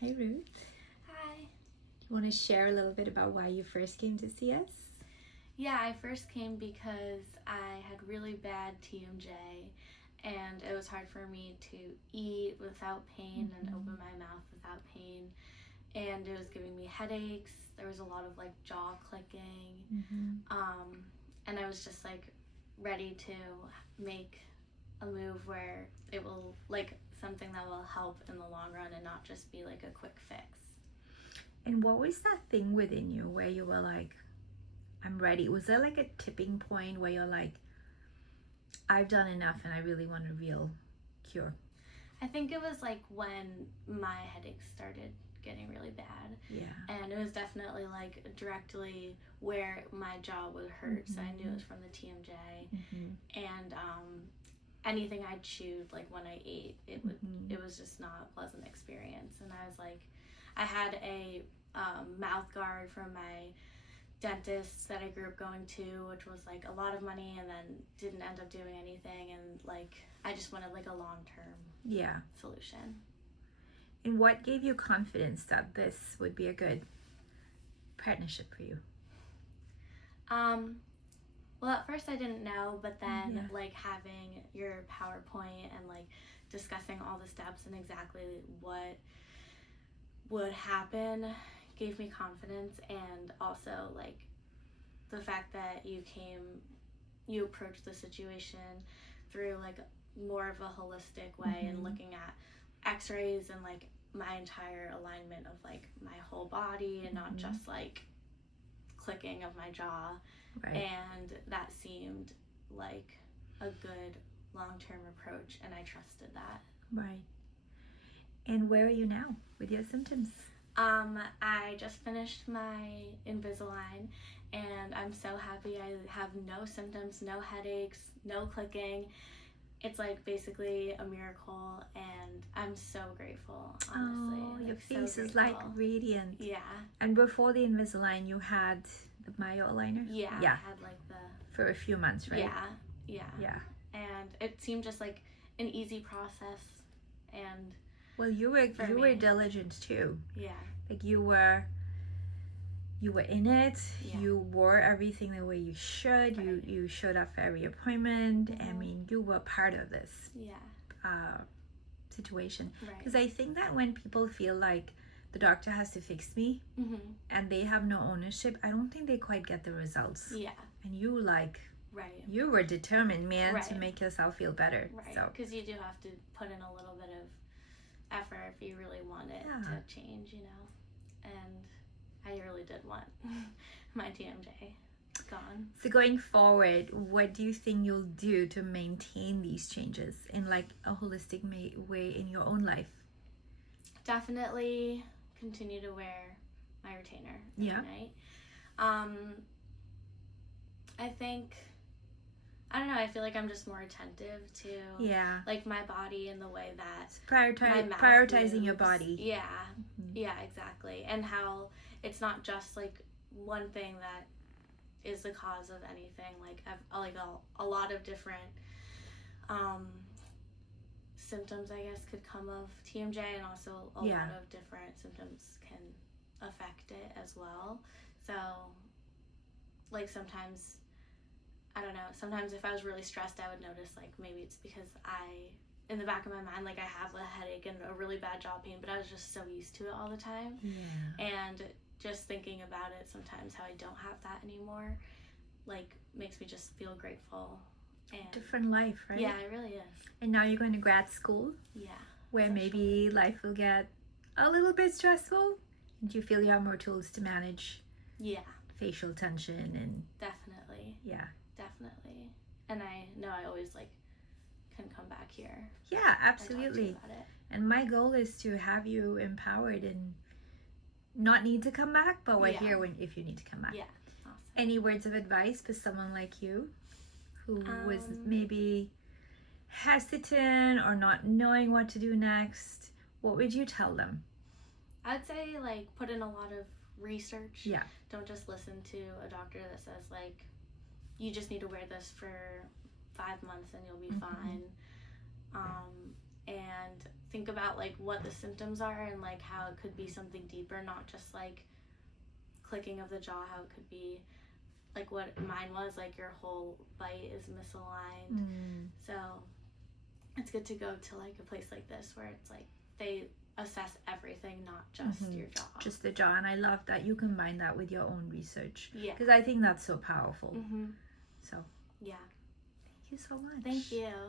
Hi, Ruth. Hi. You want to share a little bit about why you first came to see us? Yeah, I first came because I had really bad TMJ and it was hard for me to eat without pain and open my mouth without pain. And it was giving me headaches. There was a lot of like jaw clicking. And I was just like ready to make a move where it will like something that will help in the long run and not just be like a quick fix. And what was that thing within you where you were like, I'm ready? Was there like a tipping point where you're like, I've done enough and I really want a real cure? I think it was like when my headaches started getting really bad. Yeah. And it was definitely like directly where my jaw would hurt. So I knew it was from the TMJ. And anything I chewed, like when I ate, it was just not a pleasant experience. And I was like, I had a mouth guard from my dentist that I grew up going to, which was like a lot of money and then didn't end up doing anything. And like, I just wanted like a long-term solution. And what gave you confidence that this would be a good partnership for you? Well, at first I didn't know, but then like having your PowerPoint and like discussing all the steps and exactly what would happen gave me confidence. And also like the fact that you approached the situation through like more of a holistic way and looking at x-rays and like my entire alignment of like my whole body and not just like clicking of my jaw. And that seemed like a good long-term approach and I trusted that. Right. And where are you now with your symptoms? I just finished my Invisalign and I'm so happy. I have no symptoms, no headaches, no clicking. It's like basically a miracle and I'm so grateful, honestly. Oh, your like, face is like radiant. Yeah. And before the Invisalign, you had the Myo liner? Yeah. I had like for a few months, right? Yeah. And it seemed just like an easy process. And well, you were diligent too. Yeah. Like you were in it. Yeah. You wore everything the way you should. Right. You showed up for every appointment. I mean, you were part of this situation. Because I think that when people feel like the doctor has to fix me and they have no ownership, I don't think they quite get the results. Yeah. And you you were determined, man, to make yourself feel better. Right. Because you do have to put in a little bit of effort if you really want it to change, you know. And I really did want my TMJ gone. So going forward, what do you think you'll do to maintain these changes in like a holistic way in your own life? Definitely continue to wear my retainer every night. I think, I don't know, I feel like I'm just more attentive to like my body and the way that prioritizing moves. Your body. Yeah, exactly. And how it's not just like one thing that is the cause of anything. Like I've like a lot of different symptoms, I guess, could come of TMJ, and also a lot of different symptoms can affect it as well. So like sometimes, I don't know, sometimes if I was really stressed, I would notice like maybe it's because in the back of my mind, like I have a headache and a really bad jaw pain, but I was just so used to it all the time. And just thinking about it sometimes, how I don't have that anymore, like makes me just feel grateful. And different life, right? Yeah, it really is. And now you're going to grad school? Yeah. Where maybe life will get a little bit stressful. Do you feel you have more tools to manage facial tension and definitely. And I know I always like can come back here. Yeah, absolutely. And talk to you about it. And my goal is to have you empowered and not need to come back, but we're here if you need to come back. Yeah. Awesome. Any words of advice for someone like you who was maybe hesitant or not knowing what to do next? What would you tell them? I'd say like put in a lot of research. Yeah. Don't just listen to a doctor that says like you just need to wear this for 5 months and you'll be fine. And think about like what the symptoms are and like how it could be something deeper, not just like clicking of the jaw, how it could be like what mine was, like your whole bite is misaligned. So it's good to go to like a place like this where it's like they assess everything, not just your jaw. Just the jaw. And I love that you combine that with your own research. Yeah. Because I think that's so powerful. So yeah. thank you so much. Thank you.